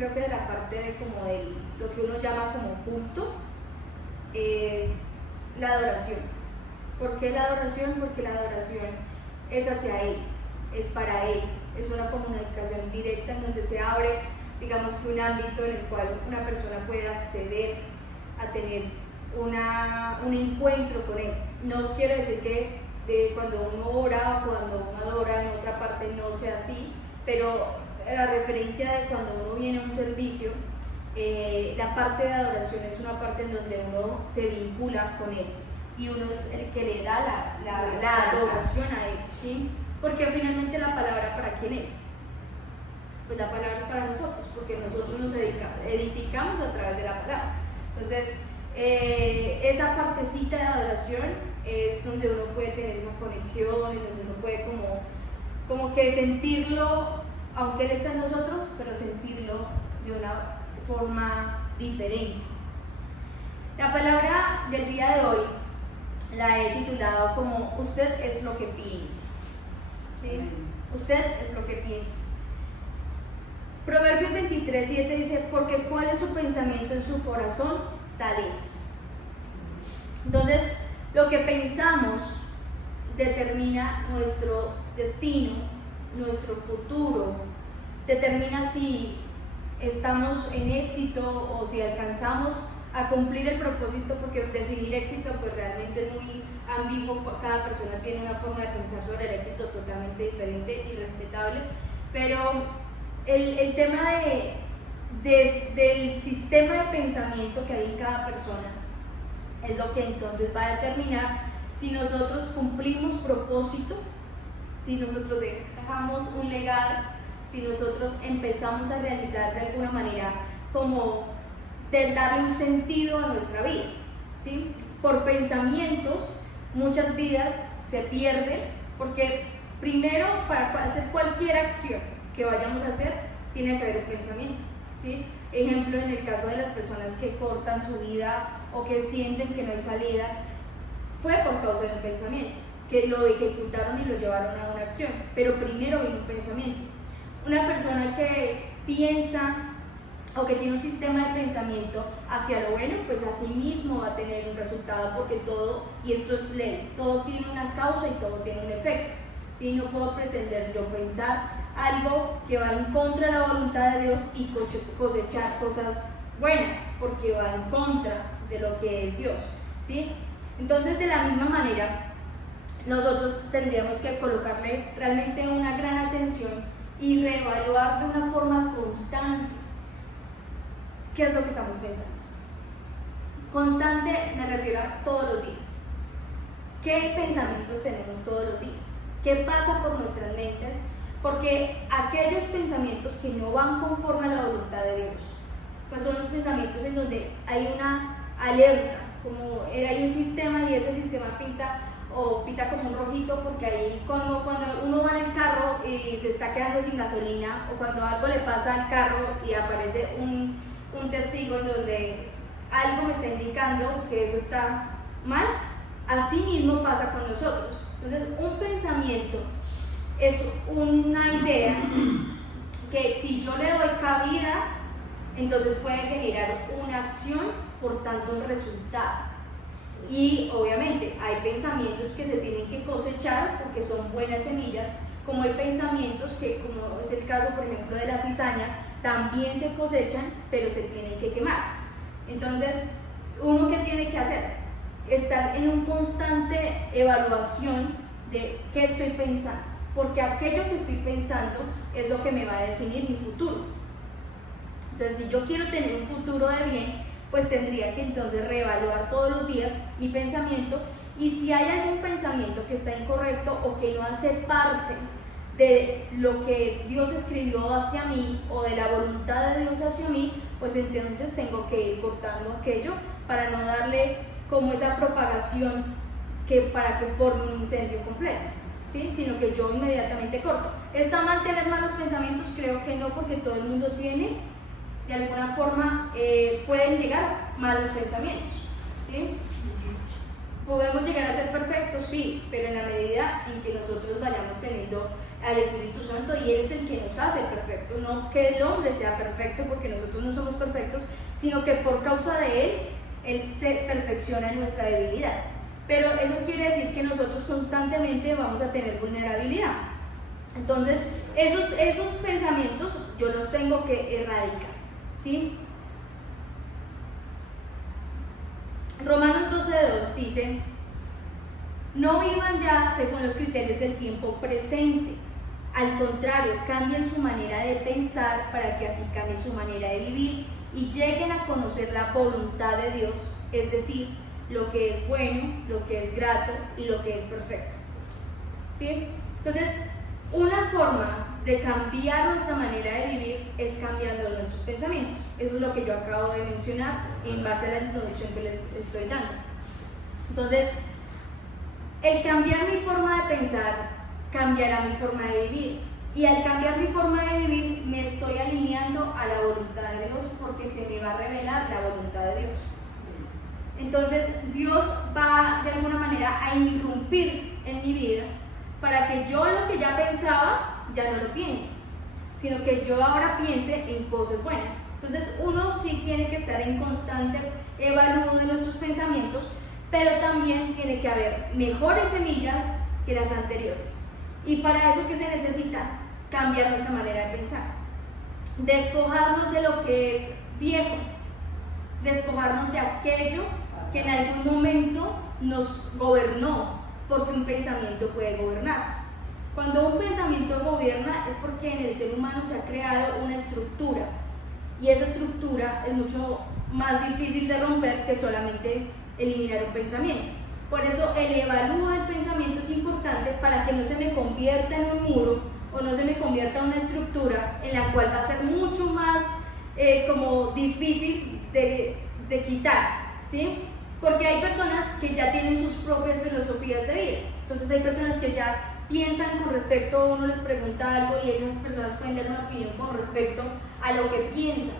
creo que de la parte de como lo que uno llama como culto es la adoración. ¿Por qué la adoración? Porque la adoración es hacia Él, es para Él, es una comunicación directa en donde se abre, digamos que un ámbito en el cual una persona puede acceder a tener un encuentro con Él. No quiero decir que cuando uno ora o cuando uno adora en otra parte no sea así, pero la referencia de cuando uno viene a un servicio, la parte de adoración es una parte en donde uno se vincula con Él y uno es el que le da la adoración a Él, ¿sí? Porque finalmente la palabra, ¿para quién es? Pues la palabra es para nosotros, porque nosotros nos edificamos a través de la palabra. Entonces, esa partecita de adoración es donde uno puede tener esa conexión, en donde uno puede como que sentirlo, aunque Él está en nosotros, pero sentirlo de una forma diferente. La palabra del día de hoy la he titulado como usted es lo que piensa, ¿sí? Usted es lo que piensa. Proverbios 23:7 dice, porque cuál es su pensamiento en su corazón, tal es. Entonces, lo que pensamos determina nuestro destino, nuestro futuro, determina si estamos en éxito o si alcanzamos a cumplir el propósito, porque definir éxito pues realmente es muy ambiguo, cada persona tiene una forma de pensar sobre el éxito totalmente diferente y respetable, pero el tema del sistema de pensamiento que hay en cada persona es lo que entonces va a determinar si nosotros cumplimos propósito, si nosotros dejamos un legado, si nosotros empezamos a realizar de alguna manera como de darle un sentido a nuestra vida, ¿sí? Por pensamientos muchas vidas se pierden, porque primero para hacer cualquier acción que vayamos a hacer tiene que haber un pensamiento, ¿sí? Ejemplo, en el caso de las personas que cortan su vida o que sienten que no hay salida, fue por causa de un pensamiento, que lo ejecutaron y lo llevaron a una acción, pero primero vino un pensamiento. Una persona que piensa o que tiene un sistema de pensamiento hacia lo bueno, pues así mismo va a tener un resultado, porque todo, y esto es ley, todo tiene una causa y todo tiene un efecto, ¿sí? No puedo pretender yo pensar algo que va en contra de la voluntad de Dios y cosechar cosas buenas, porque va en contra de lo que es Dios, ¿sí? Entonces, de la misma manera, nosotros tendríamos que colocarle realmente una gran atención y reevaluar de una forma constante qué es lo que estamos pensando. Constante me refiero a todos los días. ¿Qué pensamientos tenemos todos los días? ¿Qué pasa por nuestras mentes? Porque aquellos pensamientos que no van conforme a la voluntad de Dios, pues son los pensamientos en donde hay una alerta, como hay un sistema y ese sistema pita como un rojito, porque ahí cuando uno va en el carro y se está quedando sin gasolina, o cuando algo le pasa al carro y aparece un testigo en donde algo me está indicando que eso está mal, así mismo pasa con nosotros. Entonces, un pensamiento es una idea que si yo le doy cabida, entonces puede generar una acción, por tanto un resultado. Y obviamente hay pensamientos que se tienen que cosechar porque son buenas semillas, como hay pensamientos que, como es el caso por ejemplo de la cizaña, también se cosechan pero se tienen que quemar. Entonces, ¿uno qué tiene que hacer? Estar en una constante evaluación de qué estoy pensando, porque aquello que estoy pensando es lo que me va a definir mi futuro. Entonces, si yo quiero tener un futuro de bien, pues tendría que entonces reevaluar todos los días mi pensamiento, y si hay algún pensamiento que está incorrecto o que no hace parte de lo que Dios escribió hacia mí o de la voluntad de Dios hacia mí, pues entonces tengo que ir cortando aquello para no darle como esa propagación para que forme un incendio completo, ¿sí? Sino que yo inmediatamente corto. ¿Está mal tener malos pensamientos? Creo que no, porque todo el mundo tiene, de alguna forma pueden llegar malos pensamientos, ¿sí? ¿Podemos llegar a ser perfectos? Sí, pero en la medida en que nosotros vayamos teniendo al Espíritu Santo y Él es el que nos hace perfectos, no que el hombre sea perfecto porque nosotros no somos perfectos, sino que por causa de Él se perfecciona en nuestra debilidad. Pero eso quiere decir que nosotros constantemente vamos a tener vulnerabilidad. Entonces, esos pensamientos yo los tengo que erradicar, ¿sí? Romanos 12:2 dice: no vivan ya según los criterios del tiempo presente. Al contrario, cambien su manera de pensar para que así cambie su manera de vivir y lleguen a conocer la voluntad de Dios, es decir, lo que es bueno, lo que es grato y lo que es perfecto. ¿Sí? Entonces, una forma de cambiar nuestra manera de vivir es cambiando nuestros pensamientos. Eso es lo que yo acabo de mencionar en base a la introducción que les estoy dando. Entonces, el cambiar mi forma de pensar cambiará mi forma de vivir, y al cambiar mi forma de vivir me estoy alineando a la voluntad de Dios, porque se me va a revelar la voluntad de Dios. Entonces Dios va de alguna manera a irrumpir en mi vida para que yo lo que ya pensaba ya no lo piense, sino que yo ahora piense en cosas buenas. Entonces uno sí tiene que estar en constante evalúo de nuestros pensamientos, pero también tiene que haber mejores semillas que las anteriores. Y para eso, ¿qué se necesita? Cambiar nuestra manera de pensar, despojarnos de lo que es viejo, despojarnos de aquello que en algún momento nos gobernó, porque un pensamiento puede gobernar. Cuando un pensamiento gobierna es porque en el ser humano se ha creado una estructura, y esa estructura es mucho más difícil de romper que solamente eliminar un pensamiento. Por eso el evalúo del pensamiento es importante para que no se me convierta en un muro o no se me convierta en una estructura en la cual va a ser mucho más como difícil de quitar, ¿sí? Porque hay personas que ya tienen sus propias filosofías de vida. Entonces hay personas que ya piensan con respecto, uno les pregunta algo y esas personas pueden dar una opinión con respecto a lo que piensan.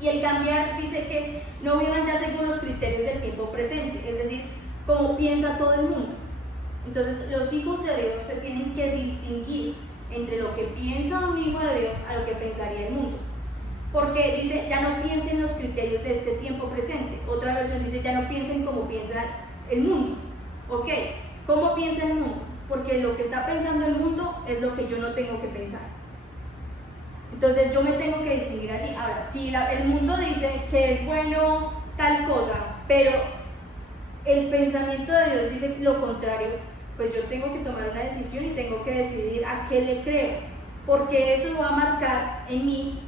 Y el cambiar dice que no vivan ya según los criterios del tiempo presente, es decir, como piensa todo el mundo. Entonces los hijos de Dios se tienen que distinguir entre lo que piensa un hijo de Dios a lo que pensaría el mundo. Porque dice, ya no piensen los criterios de este tiempo presente. Otra versión dice, ya no piensen como piensa el mundo. Ok, ¿cómo piensa el mundo? Porque lo que está pensando el mundo es lo que yo no tengo que pensar. Entonces yo me tengo que distinguir allí. Ahora, si el mundo dice que es bueno tal cosa, pero el pensamiento de Dios dice lo contrario, pues yo tengo que tomar una decisión y tengo que decidir a qué le creo, porque eso va a marcar en mí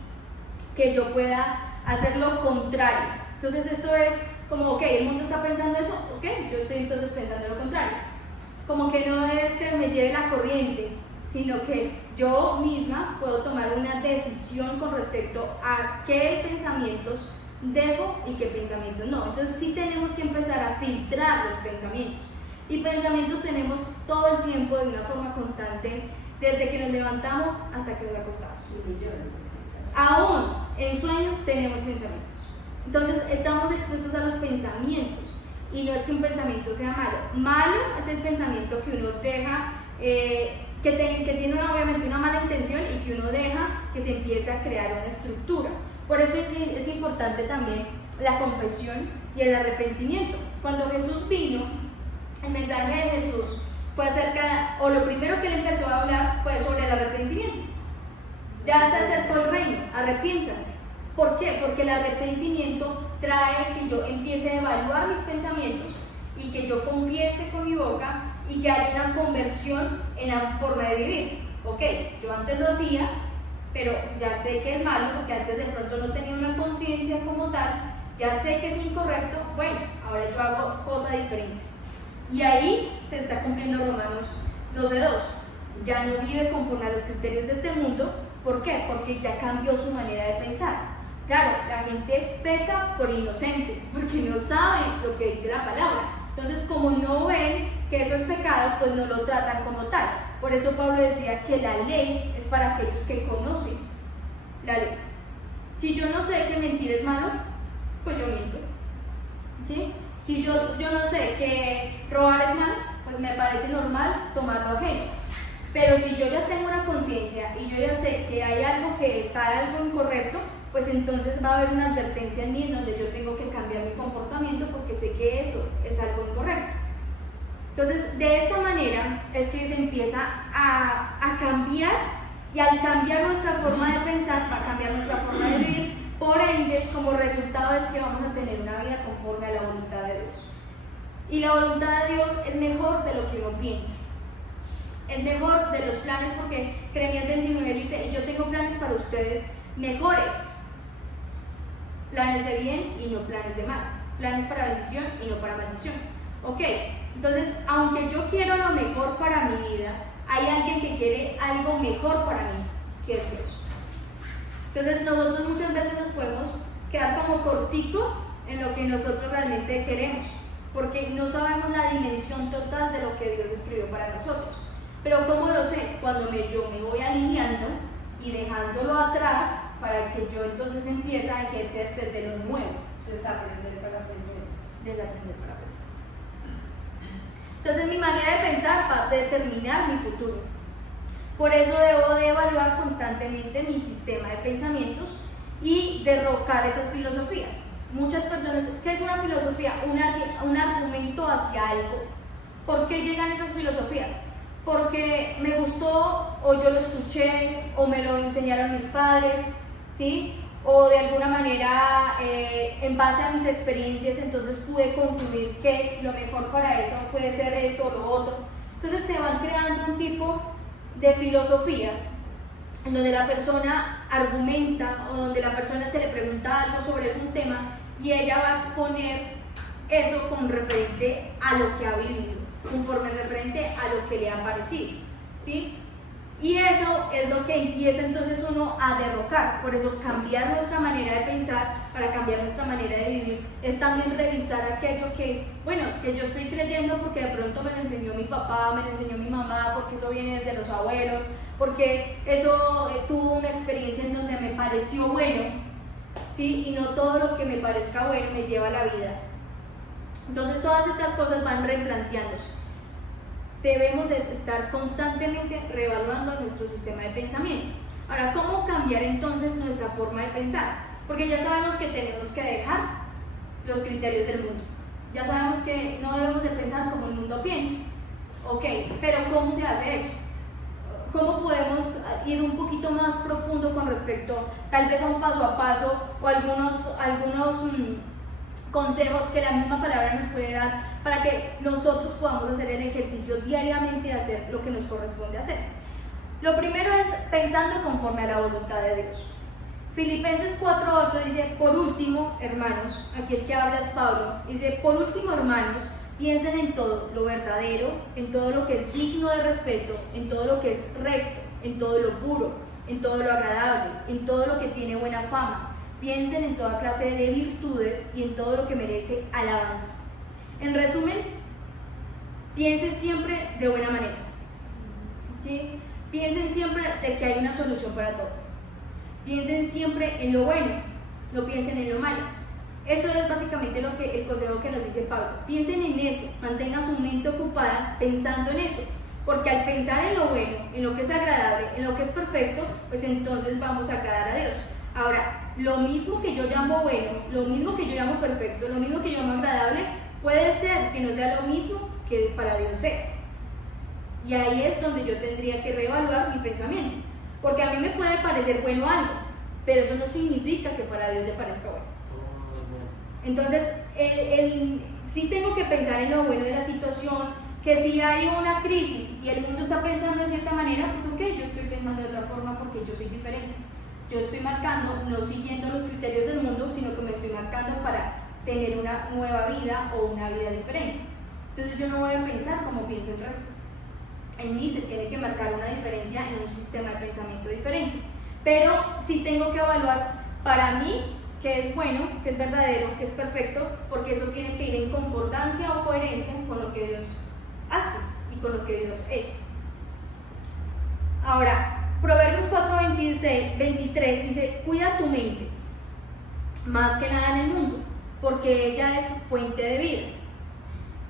que yo pueda hacer lo contrario. Entonces esto es como, ok, el mundo está pensando eso, ok, yo estoy entonces pensando lo contrario. Como que no es que me lleve la corriente, sino que yo misma puedo tomar una decisión con respecto a qué pensamientos dejo y qué pensamientos no. Entonces sí tenemos que empezar a filtrar los pensamientos, y pensamientos tenemos todo el tiempo de una forma constante, desde que nos levantamos hasta que nos acostamos. Aún en sueños tenemos pensamientos. Entonces estamos expuestos a los pensamientos, y no es que un pensamiento sea malo. Malo es el pensamiento que uno deja, que tiene obviamente una mala intención, y que uno deja que se empiece a crear una estructura. Por eso es importante también la confesión y el arrepentimiento. Cuando Jesús vino, el mensaje de Jesús fue acerca, o lo primero que él empezó a hablar fue sobre el arrepentimiento. Ya se acercó el reino, arrepiéntase. ¿Por qué? Porque el arrepentimiento trae que yo empiece a evaluar mis pensamientos y que yo confiese con mi boca y que haya una conversión en la forma de vivir. Ok, yo antes lo hacía, pero ya sé que es malo, porque antes de pronto no tenía una conciencia como tal, ya sé que es incorrecto, bueno, ahora yo hago cosa diferente. Y ahí se está cumpliendo Romanos 12:2. Ya no vive conforme a los criterios de este mundo. ¿Por qué? Porque ya cambió su manera de pensar. Claro, la gente peca por inocente, porque no sabe lo que dice la palabra. Entonces, como no ven que eso es pecado, pues no lo tratan como tal. Por eso Pablo decía que la ley es para aquellos que conocen la ley. Si yo no sé que mentir es malo, pues yo miento, ¿sí? Si yo no sé que robar es malo, pues me parece normal tomarlo ajeno. Pero si yo ya tengo una conciencia y yo ya sé que hay algo que está algo incorrecto, pues entonces va a haber una advertencia en mí en donde yo tengo que cambiar mi comportamiento porque sé que eso es algo incorrecto. Entonces, de esta manera es que se empieza a cambiar, y al cambiar nuestra forma de pensar, va a cambiar nuestra forma de vivir. Por ende, como resultado es que vamos a tener una vida conforme a la voluntad de Dios. Y la voluntad de Dios es mejor de lo que uno piensa. Es mejor de los planes, porque Jeremías 29 dice: y yo tengo planes para ustedes mejores. Planes de bien y no planes de mal. Planes para bendición y no para maldición. Ok, entonces, aunque yo quiero lo mejor para mi vida, hay alguien que quiere algo mejor para mí, que es Dios. Entonces nosotros muchas veces nos podemos quedar como corticos en lo que nosotros realmente queremos, porque no sabemos la dimensión total de lo que Dios escribió para nosotros. Pero ¿cómo lo sé? Cuando yo me voy alineando y dejándolo atrás para que yo entonces empiece a ejercer desde lo nuevo, desaprender para aprender, desaprender para aprender. Entonces mi manera de pensar va a determinar mi futuro. Por eso debo de evaluar constantemente mi sistema de pensamientos y derrocar esas filosofías. Muchas personas, ¿qué es una filosofía? Un argumento hacia algo. ¿Por qué llegan esas filosofías? Porque me gustó, o yo lo escuché, o me lo enseñaron mis padres, ¿sí? O de alguna manera, en base a mis experiencias, entonces pude concluir que lo mejor para eso puede ser esto o lo otro. Entonces se van creando un tipo de filosofías en donde la persona argumenta, o donde la persona se le pregunta algo sobre algún tema y ella va a exponer eso con referente a lo que ha vivido, conforme referente a lo que le ha parecido, ¿sí? Y eso es lo que empieza entonces uno a derrocar. Por eso cambiar nuestra manera de pensar, para cambiar nuestra manera de vivir, es también revisar aquello que, bueno, que yo estoy creyendo porque de pronto me lo enseñó mi papá, me lo enseñó mi mamá, porque eso viene desde los abuelos, porque eso tuvo una experiencia en donde me pareció bueno, ¿sí? Y no todo lo que me parezca bueno me lleva a la vida. Entonces todas estas cosas van replanteándose. Debemos de estar constantemente reevaluando nuestro sistema de pensamiento. Ahora, ¿cómo cambiar entonces nuestra forma de pensar? Porque ya sabemos que tenemos que dejar los criterios del mundo. Ya sabemos que no debemos de pensar como el mundo piensa. Ok, pero ¿cómo se hace eso? ¿Cómo podemos ir un poquito más profundo con respecto, tal vez a un paso a paso, o algunos consejos que la misma palabra nos puede dar para que nosotros podamos hacer el ejercicio diariamente de hacer lo que nos corresponde hacer? Lo primero es pensando conforme a la voluntad de Dios. Filipenses 4:8 dice: por último, hermanos, aquí el que habla es Pablo, dice: por último, hermanos, piensen en todo lo verdadero, en todo lo que es digno de respeto, en todo lo que es recto, en todo lo puro, en todo lo agradable, en todo lo que tiene buena fama. Piensen en toda clase de virtudes y en todo lo que merece alabanza. En resumen, piensen siempre de buena manera, ¿sí? Piensen siempre de que hay una solución para todo. Piensen siempre en lo bueno, no piensen en lo malo. Eso es básicamente el consejo que nos dice Pablo. Piensen en eso, mantengan su mente ocupada pensando en eso, porque al pensar en lo bueno, en lo que es agradable, en lo que es perfecto, pues entonces vamos a agradar a Dios. Ahora, lo mismo que yo llamo bueno, lo mismo que yo llamo perfecto, lo mismo que yo llamo agradable, puede ser que no sea lo mismo que para Dios sea. Y ahí es donde yo tendría que reevaluar mi pensamiento, porque a mí me puede parecer bueno algo, pero eso no significa que para Dios le parezca bueno. Entonces, sí tengo que pensar en lo bueno de la situación, que si hay una crisis y el mundo está pensando de cierta manera, pues ok, yo estoy pensando de otra forma porque yo soy diferente. Yo estoy marcando, no siguiendo los criterios del mundo, sino que me estoy marcando para tener una nueva vida o una vida diferente. Entonces yo no voy a pensar como piensa el resto. En mí se tiene que marcar una diferencia en un sistema de pensamiento diferente. Pero sí tengo que evaluar para mí qué es bueno, qué es verdadero, qué es perfecto, porque eso tiene que ir en concordancia o coherencia con lo que Dios hace y con lo que Dios es. Ahora, Proverbios 4:23 dice: cuida tu mente, más que nada en el mundo, porque ella es fuente de vida.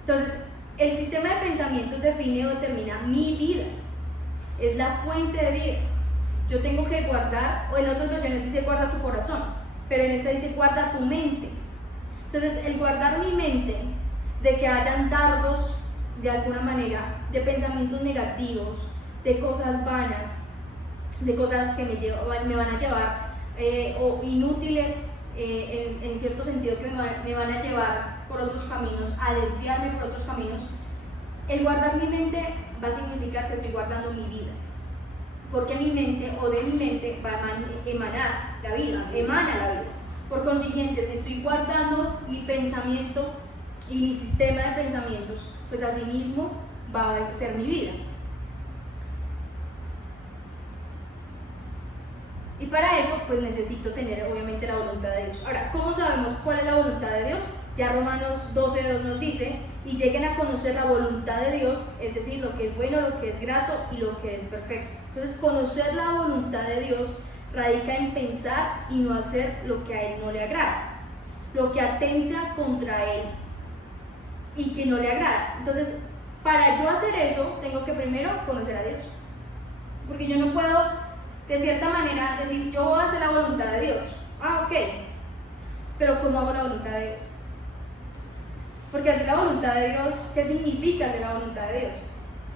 Entonces, el sistema de pensamientos define o determina mi vida. es la fuente de vida. Yo tengo que guardar, o en otras versiones dice guarda tu corazón, pero en esta dice guarda tu mente. Entonces, el guardar mi mente de que hayan dardos, de alguna manera, de pensamientos negativos, de cosas vanas, de cosas que me van a llevar, o inútiles en cierto sentido, que me van a llevar por otros caminos, a desviarme por otros caminos. El guardar mi mente va a significar que estoy guardando mi vida, porque mi mente, o de mi mente, va a emanar la vida, emana la vida. Por consiguiente, si estoy guardando mi pensamiento y mi sistema de pensamientos, pues así mismo va a ser mi vida. Y para eso, pues necesito tener obviamente la voluntad de Dios. Ahora, ¿cómo sabemos cuál es la voluntad de Dios? Ya Romanos 12:2 nos dice: y lleguen a conocer la voluntad de Dios, es decir, lo que es bueno, lo que es grato y lo que es perfecto. Entonces, conocer la voluntad de Dios radica en pensar y no hacer lo que a Él no le agrada, lo que atenta contra Él y que no le agrada. Entonces, para yo hacer eso, tengo que primero conocer a Dios, porque yo no puedo, de cierta manera, decir, yo voy a hacer la voluntad de Dios. Ok, pero ¿cómo hago la voluntad de Dios? Porque hacer la voluntad de Dios, ¿qué significa hacer la voluntad de Dios?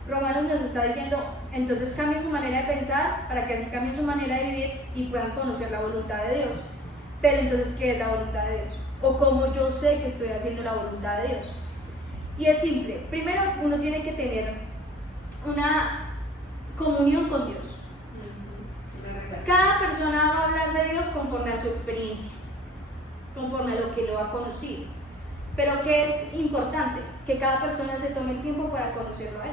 Romanos nos está diciendo, entonces cambien su manera de pensar para que así cambien su manera de vivir y puedan conocer la voluntad de Dios. Pero entonces, ¿qué es la voluntad de Dios? O cómo yo sé que estoy haciendo la voluntad de Dios. Y es simple. Primero, uno tiene que tener una comunión con Dios. Cada persona va a hablar de Dios conforme a su experiencia, conforme a lo que lo ha conocido. Pero ¿qué es importante? Que cada persona se tome el tiempo para conocerlo a Él.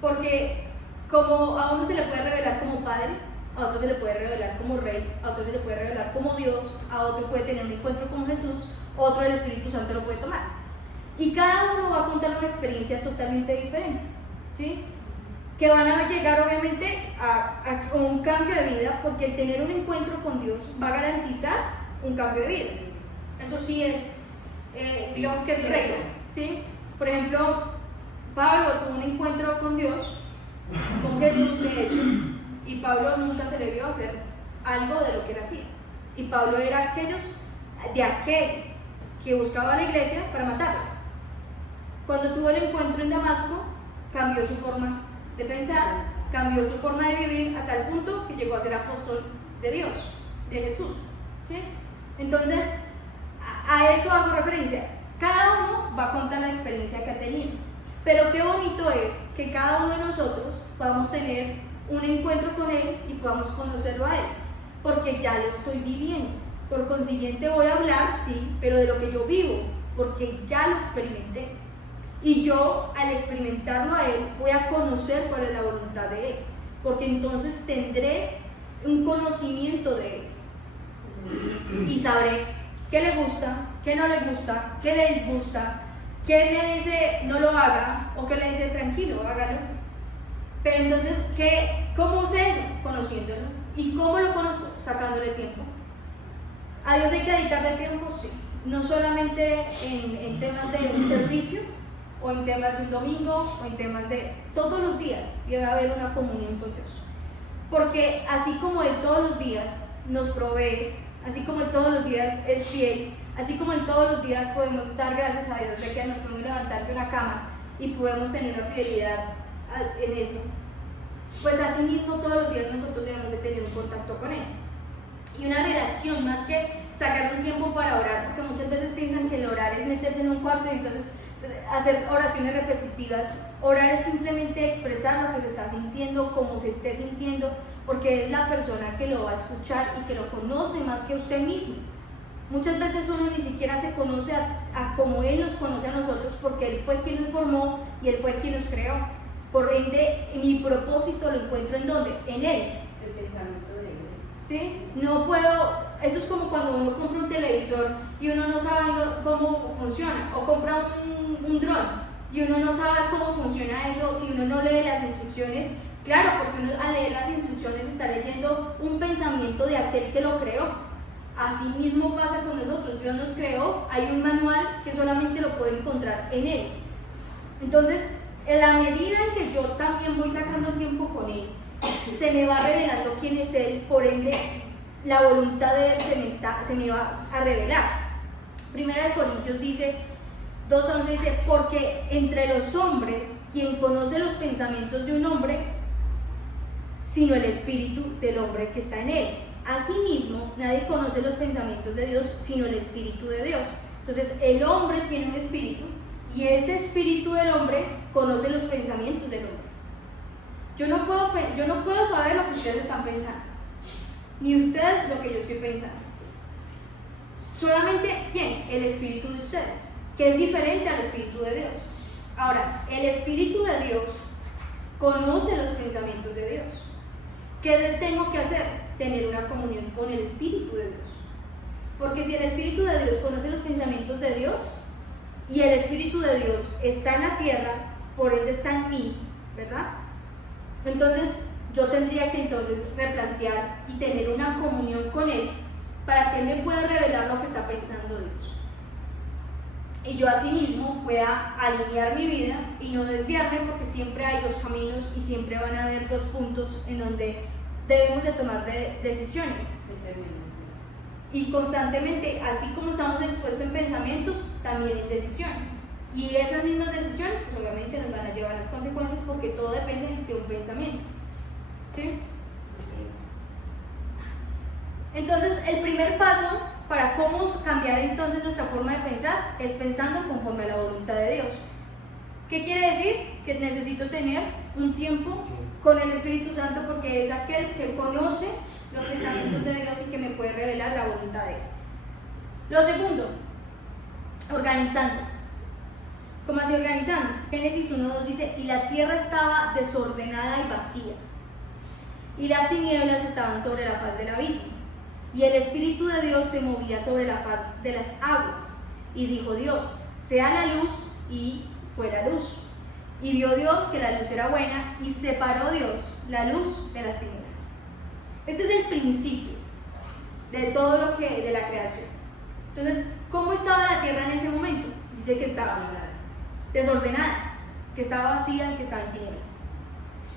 Porque como a uno se le puede revelar como Padre, a otro se le puede revelar como Rey, a otro se le puede revelar como Dios, a otro puede tener un encuentro con Jesús, otro el Espíritu Santo lo puede tomar. Y cada uno va a contar una experiencia totalmente diferente, ¿sí? Que van a llegar obviamente a un cambio de vida, porque el tener un encuentro con Dios va a garantizar un cambio de vida. Eso sí es, digamos que es regla, ¿sí? Por ejemplo, Pablo tuvo un encuentro con Dios, con Jesús de hecho, y Pablo nunca se le vio hacer algo de lo que él hacía. Y Pablo era de aquel que buscaba a la iglesia para matarla. Cuando tuvo el encuentro en Damasco, cambió su forma de pensar, cambió su forma de vivir a tal punto que llegó a ser apóstol de Dios, de Jesús, ¿sí? Entonces, a eso hago referencia. Cada uno va a contar la experiencia que ha tenido, pero qué bonito es que cada uno de nosotros podamos tener un encuentro con Él y podamos conocerlo a Él, porque ya lo estoy viviendo. Por consiguiente voy a hablar, sí, pero de lo que yo vivo, porque ya lo experimenté. Y yo, al experimentarlo a Él, voy a conocer cuál es la voluntad de Él, porque entonces tendré un conocimiento de Él y sabré qué le gusta, qué no le gusta, qué le disgusta, qué me dice no lo haga o qué le dice tranquilo, hágalo. Pero entonces, ¿cómo sé eso? Conociéndolo. ¿Y cómo lo conozco? Sacándole tiempo. ¿A Dios hay que dedicarle tiempo? Sí. No solamente en temas de un servicio, o en temas de un domingo, o en temas de todos los días debe haber una comunión con Dios, porque así como Él todos los días nos provee, así como Él todos los días es fiel, así como Él todos los días podemos dar gracias a Dios de que nos podemos levantar de una cama y podemos tener una fidelidad en esto, pues así mismo todos los días nosotros debemos de tener un contacto con Él y una relación, más que sacar un tiempo para orar, porque muchas veces piensan que el orar es meterse en un cuarto y entonces hacer oraciones repetitivas. Orar es simplemente expresar lo que se está sintiendo, como se esté sintiendo, porque es la persona que lo va a escuchar y que lo conoce más que usted mismo. Muchas veces uno ni siquiera se conoce a como Él nos conoce a nosotros, porque Él fue quien nos formó y Él fue quien nos creó. Por ende, mi propósito lo encuentro ¿en dónde? En Él. El pensamiento de Él. ¿Sí? No puedo, eso es como cuando uno compra un televisor y uno no sabe cómo funciona, o compra un dron y uno no sabe cómo funciona eso si uno no lee las instrucciones. Claro, porque uno al leer las instrucciones está leyendo un pensamiento de aquel que lo creó. Así mismo pasa con nosotros. Dios nos creó, hay un manual que solamente lo puede encontrar en Él. Entonces, en la medida en que yo también voy sacando tiempo con Él, se me va revelando quién es Él, por ende la voluntad de Él se me va a revelar. Primera de Corintios dice, 2:11 dice, porque entre los hombres, quien conoce los pensamientos de un hombre, sino el espíritu del hombre que está en él. Asimismo, nadie conoce los pensamientos de Dios, sino el espíritu de Dios. Entonces, el hombre tiene un espíritu, y ese espíritu del hombre conoce los pensamientos del hombre. Yo no puedo saber lo que ustedes están pensando, ni ustedes lo que yo estoy pensando. Solamente, ¿quién? El espíritu de ustedes, que es diferente al espíritu de Dios. Ahora, el espíritu de Dios conoce los pensamientos de Dios. ¿Qué tengo que hacer? Tener una comunión con el espíritu de Dios. Porque si el espíritu de Dios conoce los pensamientos de Dios, y el espíritu de Dios está en la tierra, por ende está en mí, ¿verdad? Entonces yo tendría que entonces replantear y tener una comunión con Él para que Él me pueda revelar lo que está pensando Dios. Y yo asimismo pueda alinear mi vida y no desviarme, porque siempre hay dos caminos y siempre van a haber dos puntos en donde debemos de tomar decisiones. Y constantemente, así como estamos expuestos en pensamientos, también en decisiones. Y esas mismas decisiones, pues obviamente nos van a llevar a las consecuencias, porque todo depende de un pensamiento. ¿Sí? Entonces, el primer paso para cómo cambiar entonces nuestra forma de pensar es pensando conforme a la voluntad de Dios. ¿Qué quiere decir? Que necesito tener un tiempo con el Espíritu Santo, porque es aquel que conoce los pensamientos de Dios y que me puede revelar la voluntad de Él. Lo segundo, organizando. ¿Cómo así organizando? Génesis 1:2 dice, y la tierra estaba desordenada y vacía, y las tinieblas estaban sobre la faz del abismo, y el Espíritu de Dios se movía sobre la faz de las aguas. Y dijo Dios, sea la luz, y fue la luz. Y vio Dios que la luz era buena, y separó Dios la luz de las tinieblas. Este es el principio de todo lo que de la creación. Entonces, ¿cómo estaba la tierra en ese momento? Dice que estaba desordenada, que estaba vacía y que estaba en tinieblas.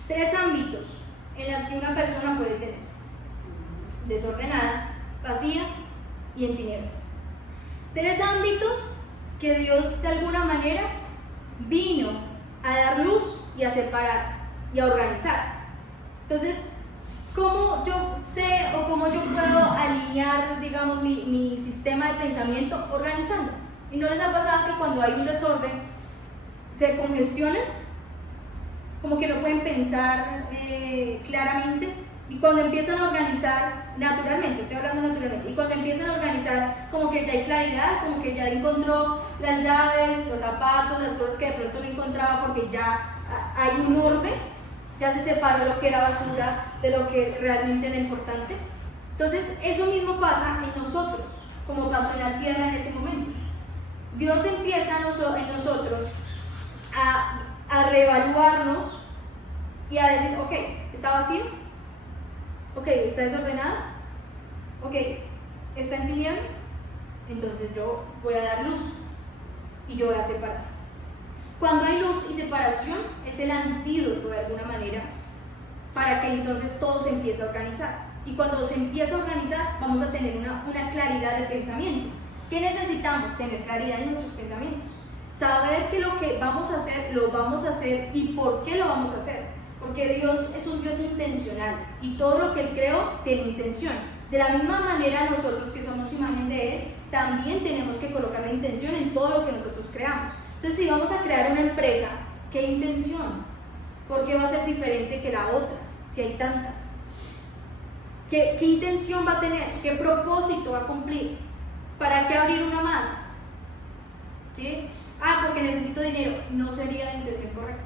Tres ámbitos en los que una persona puede tener: desordenada, vacía y en tinieblas. Tres ámbitos que Dios de alguna manera vino a dar luz y a separar y a organizar. Entonces, ¿cómo yo sé o cómo yo puedo alinear, digamos, mi sistema de pensamiento? Organizando. ¿Y no les ha pasado que cuando hay un desorden se congestionan? Como que no pueden pensar claramente. Y cuando empiezan a organizar naturalmente, estoy hablando naturalmente, y cuando empiezan a organizar, como que ya hay claridad, como que ya encontró las llaves, los zapatos, las cosas que de pronto no encontraba, porque ya hay un orden, ya se separó lo que era basura de lo que realmente era importante. Entonces, eso mismo pasa en nosotros, como pasó en la tierra en ese momento. Dios empieza en nosotros a reevaluarnos y a decir, ok, ¿está vacío? Ok, ¿está desordenado? Ok, ¿está en tinieblas? Entonces yo voy a dar luz y yo voy a separar. Cuando hay luz y separación, es el antídoto de alguna manera para que entonces todo se empiece a organizar. Y cuando se empieza a organizar, vamos a tener una claridad de pensamiento. ¿Qué necesitamos? Tener claridad en nuestros pensamientos. Saber que lo que vamos a hacer, lo vamos a hacer y por qué lo vamos a hacer. Porque Dios es un Dios intencional y todo lo que Él creó tiene intención. De la misma manera, nosotros que somos imagen de Él, también tenemos que colocar la intención en todo lo que nosotros creamos. Entonces, si vamos a crear una empresa, ¿qué intención? ¿Por qué va a ser diferente que la otra? Si hay tantas. ¿Qué intención va a tener? ¿Qué propósito va a cumplir? ¿Para qué abrir una más? ¿Sí? Porque necesito dinero. No sería la intención correcta.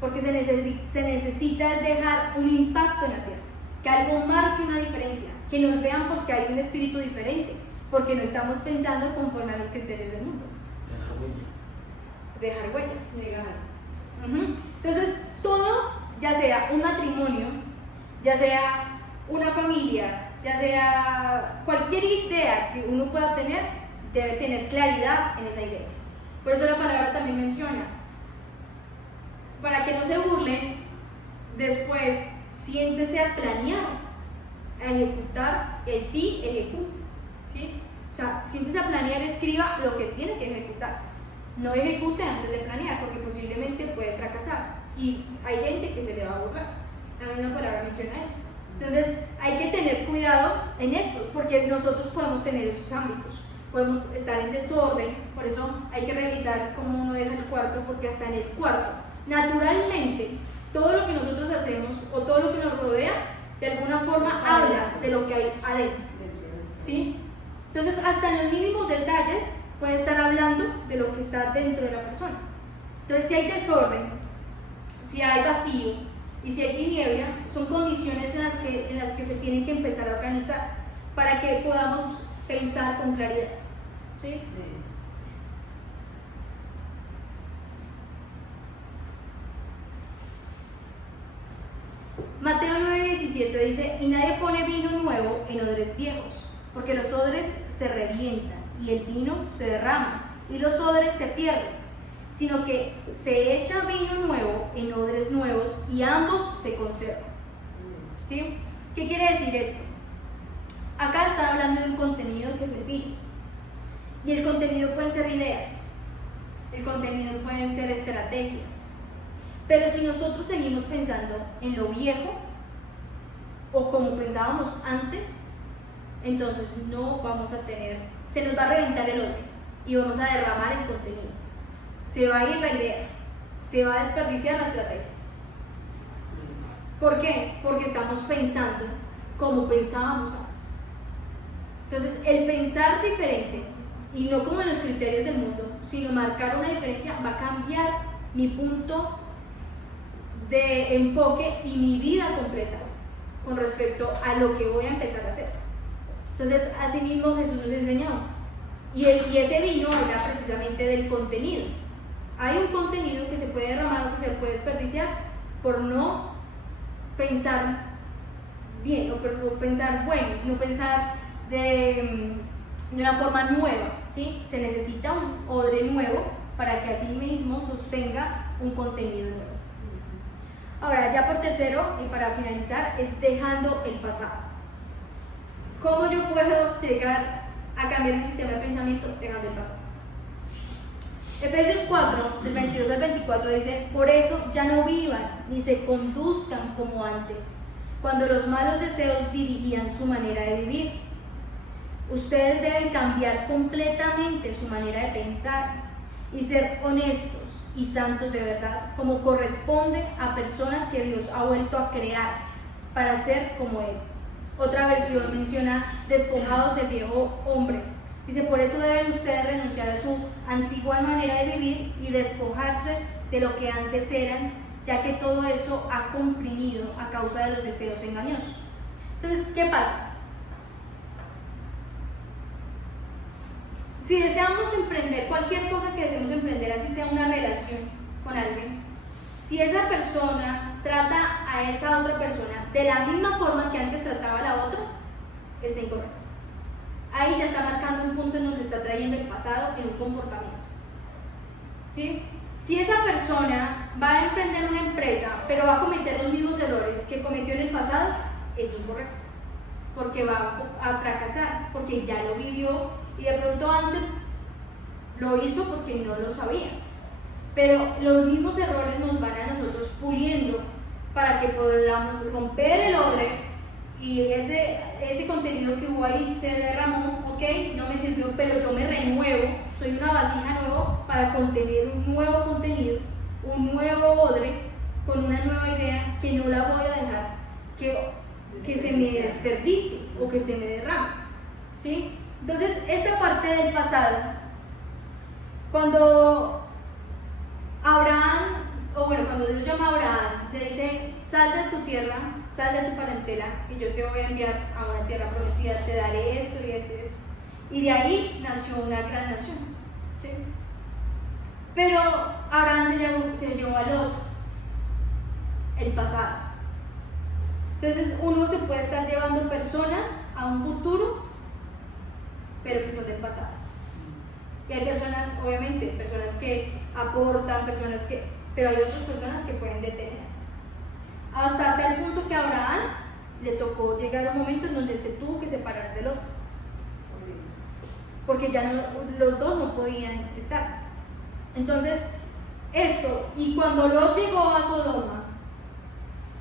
Porque se necesita dejar un impacto en la tierra, que algo marque una diferencia, que nos vean porque hay un espíritu diferente, porque no estamos pensando conforme a los criterios del mundo. Dejar huella. Entonces, todo, ya sea un matrimonio, ya sea una familia, ya sea cualquier idea que uno pueda tener, debe tener claridad en esa idea. Por eso la palabra también menciona para que no se burlen, después siéntese a planear, a ejecutar, el sí ejecute, ¿sí? O sea, siéntese a planear, escriba lo que tiene que ejecutar. No ejecute antes de planear, porque posiblemente puede fracasar. Y hay gente que se le va a burlar. La misma palabra menciona eso. Entonces, hay que tener cuidado en esto, porque nosotros podemos tener esos ámbitos. Podemos estar en desorden, por eso hay que revisar cómo uno deja el cuarto, porque hasta en el cuarto, naturalmente, todo lo que nosotros hacemos o todo lo que nos rodea, de alguna forma habla de lo que hay adentro, ¿sí? Entonces, hasta en los mínimos detalles puede estar hablando de lo que está dentro de la persona. Entonces, si hay desorden, si hay vacío y si hay tiniebla, son condiciones en las que se tienen que empezar a organizar para que podamos pensar con claridad, ¿sí? Mateo 9:17 dice: y nadie pone vino nuevo en odres viejos, porque los odres se revientan y el vino se derrama y los odres se pierden, sino que se echa vino nuevo en odres nuevos y ambos se conservan. ¿Sí? ¿Qué quiere decir esto? Acá está hablando de un contenido que es el vino, y el contenido pueden ser ideas, el contenido pueden ser estrategias. Pero si nosotros seguimos pensando en lo viejo o como pensábamos antes, entonces no vamos a tener, se nos va a reventar el odre y vamos a derramar el contenido. Se va a ir la idea, se va a desperdiciar la estrategia. ¿Por qué? Porque estamos pensando como pensábamos antes. Entonces, el pensar diferente y no como en los criterios del mundo, sino marcar una diferencia, va a cambiar mi punto de enfoque y mi vida completa con respecto a lo que voy a empezar a hacer. Entonces, así mismo Jesús nos enseñó, y ese vino habla precisamente del contenido. Hay un contenido que se puede derramar o que se puede desperdiciar por no pensar bien, o por pensar bueno, no pensar de una forma nueva, ¿sí? Se necesita un odre nuevo para que así mismo sostenga un contenido nuevo. Ahora, ya por tercero y para finalizar, es dejando el pasado. ¿Cómo yo puedo llegar a cambiar mi sistema de pensamiento dejando el pasado? Efesios 4, del 22 al 24 dice: por eso ya no vivan ni se conduzcan como antes, cuando los malos deseos dirigían su manera de vivir. Ustedes deben cambiar completamente su manera de pensar y ser honestos y santos de verdad, como corresponde a personas que Dios ha vuelto a crear para ser como Él. Otra versión menciona: despojados del viejo hombre. Dice: por eso deben ustedes renunciar a su antigua manera de vivir y despojarse de lo que antes eran, ya que todo eso ha comprimido a causa de los deseos engañosos. Entonces, ¿qué pasa? Si deseamos emprender cualquier cosa que deseemos emprender, así sea una relación con alguien, si esa persona trata a esa otra persona de la misma forma que antes trataba a la otra, está incorrecto. Ahí ya está marcando un punto en donde está trayendo el pasado en un comportamiento, ¿sí? Si esa persona va a emprender una empresa, pero va a cometer los mismos errores que cometió en el pasado, es incorrecto, porque va a fracasar, porque ya lo vivió y de pronto antes lo hizo porque no lo sabía. Pero los mismos errores nos van a nosotros puliendo para que podamos romper el odre y ese contenido que hubo ahí se derramó, ok, no me sirvió, pero yo me renuevo, soy una vasija nueva para contener un nuevo contenido, un nuevo odre con una nueva idea que no la voy a dejar que se me desperdicie o que se me derrame, ¿sí? Entonces, esta parte del pasado, cuando cuando Dios llama a Abraham, le dice: sal de tu tierra, sal de tu parentela, y yo te voy a enviar a una tierra prometida, te daré esto y esto y esto. Y de ahí nació una gran nación, ¿sí? Pero Abraham se llevó al otro, el pasado. Entonces, uno se puede estar llevando personas a un futuro, pero que son del pasado. Y hay personas, obviamente, personas que aportan, personas que pero hay otras personas que pueden detener. Hasta tal punto que a Abraham le tocó llegar a un momento en donde se tuvo que separar del otro, porque ya no, los dos no podían estar. Entonces, esto, y cuando Lot llegó a Sodoma,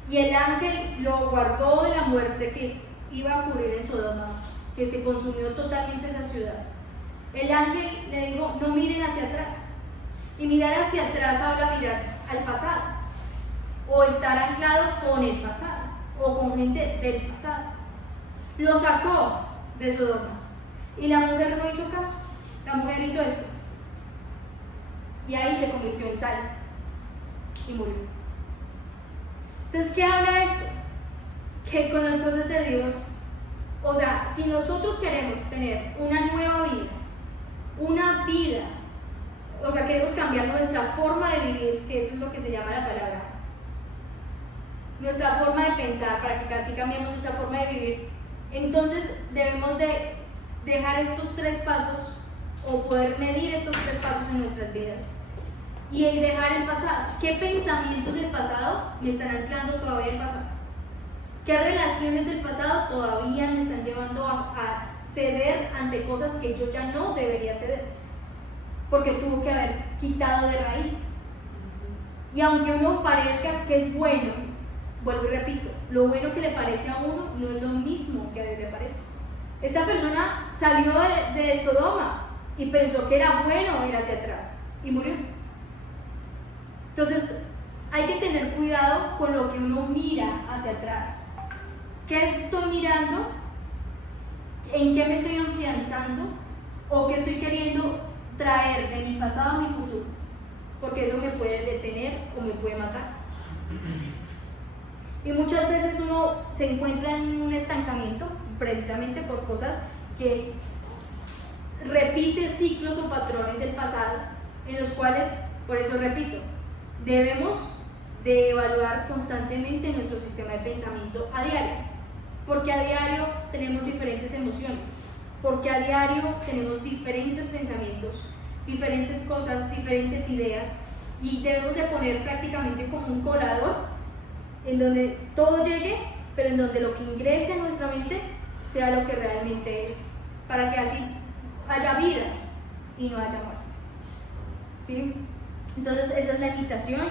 y el ángel lo guardó de la muerte que iba a ocurrir en Sodoma, que se consumió totalmente esa ciudad, el ángel le dijo: no miren hacia atrás. Y mirar hacia atrás habla mirar al pasado, o estar anclado con el pasado, o con gente del pasado. Lo sacó de Sodoma, y la mujer no hizo caso. La mujer hizo esto, y ahí se convirtió en sal y murió. Entonces, ¿qué habla eso? Que con las cosas de Dios, o sea, si nosotros queremos tener una nueva vida, o sea, queremos cambiar nuestra forma de vivir, que eso es lo que se llama la palabra, nuestra forma de pensar, para que casi cambiemos nuestra forma de vivir, entonces debemos de dejar estos 3 pasos, o poder medir estos 3 pasos en nuestras vidas, y el dejar el pasado. ¿Qué pensamientos del pasado me están anclando todavía el pasado? ¿Qué relaciones del pasado todavía me están llevando a ceder ante cosas que yo ya no debería ceder? Porque tuvo que haber quitado de raíz. Y aunque uno parezca que es bueno, vuelvo y repito, lo bueno que le parece a uno no es lo mismo que a él le parece. Esta persona salió de Sodoma y pensó que era bueno ir hacia atrás y murió. Entonces, hay que tener cuidado con lo que uno mira hacia atrás. ¿Qué estoy mirando? ¿En qué me estoy afianzando? ¿O qué estoy queriendo traer de mi pasado a mi futuro? Porque eso me puede detener o me puede matar. Y muchas veces uno se encuentra en un estancamiento precisamente por cosas que repite ciclos o patrones del pasado, en los cuales, por eso repito, debemos de evaluar constantemente nuestro sistema de pensamiento a diario, porque a diario tenemos diferentes emociones, porque a diario tenemos diferentes pensamientos, diferentes cosas, diferentes ideas, y debemos de poner prácticamente como un colador en donde todo llegue, pero en donde lo que ingrese a nuestra mente sea lo que realmente es, para que así haya vida y no haya muerte. ¿Sí? Entonces esa es la invitación.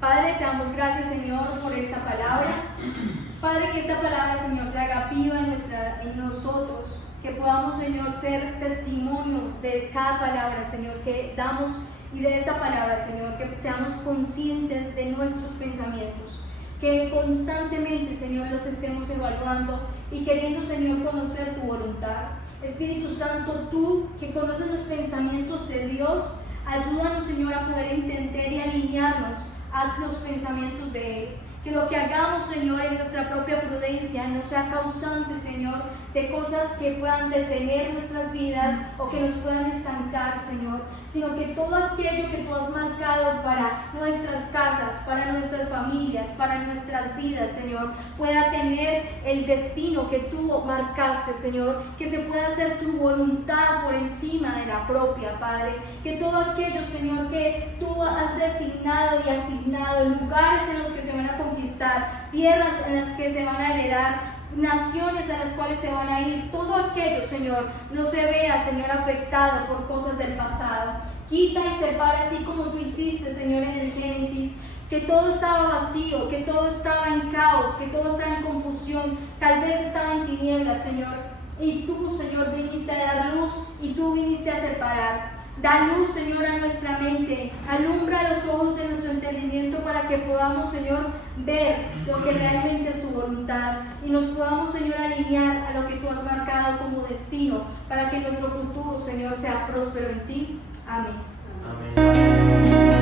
Padre, te damos gracias, Señor, por esta palabra. Padre, que esta palabra, Señor, se haga viva en nosotros, que podamos, Señor, ser testimonio de cada palabra, Señor, que damos, y de esta palabra, Señor, que seamos conscientes de nuestros pensamientos, que constantemente, Señor, los estemos evaluando y queriendo, Señor, conocer tu voluntad. Espíritu Santo, tú que conoces los pensamientos de Dios, ayúdanos, Señor, a poder entender y alinearnos a los pensamientos de Él. Que lo que hagamos, Señor, en nuestra propia prudencia no sea causante, Señor, de cosas que puedan detener nuestras vidas o que nos puedan estancar, Señor, sino que todo aquello que tú has marcado para nuestras casas, para nuestras familias, para nuestras vidas, Señor, pueda tener el destino que tú marcaste, Señor, que se pueda hacer tu voluntad por encima de la propia, Padre. Que todo aquello, Señor, que tú has designado y asignado, lugares en los que se van a conquistar, tierras en las que se van a heredar, naciones a las cuales se van a ir, todo aquello, Señor, no se vea, Señor, afectado por cosas del pasado. Quita y separa, así como tú hiciste, Señor, en el Génesis, que todo estaba vacío, que todo estaba en caos, que todo estaba en confusión, tal vez estaba en tinieblas, Señor, y tú, Señor, viniste a dar luz y tú viniste a separar. Da luz, Señor, a nuestra mente, alumbra los ojos de nuestro entendimiento para que podamos, Señor, ver lo que realmente es tu voluntad y nos podamos, Señor, alinear a lo que tú has marcado como destino para que nuestro futuro, Señor, sea próspero en ti. Amén. Amén.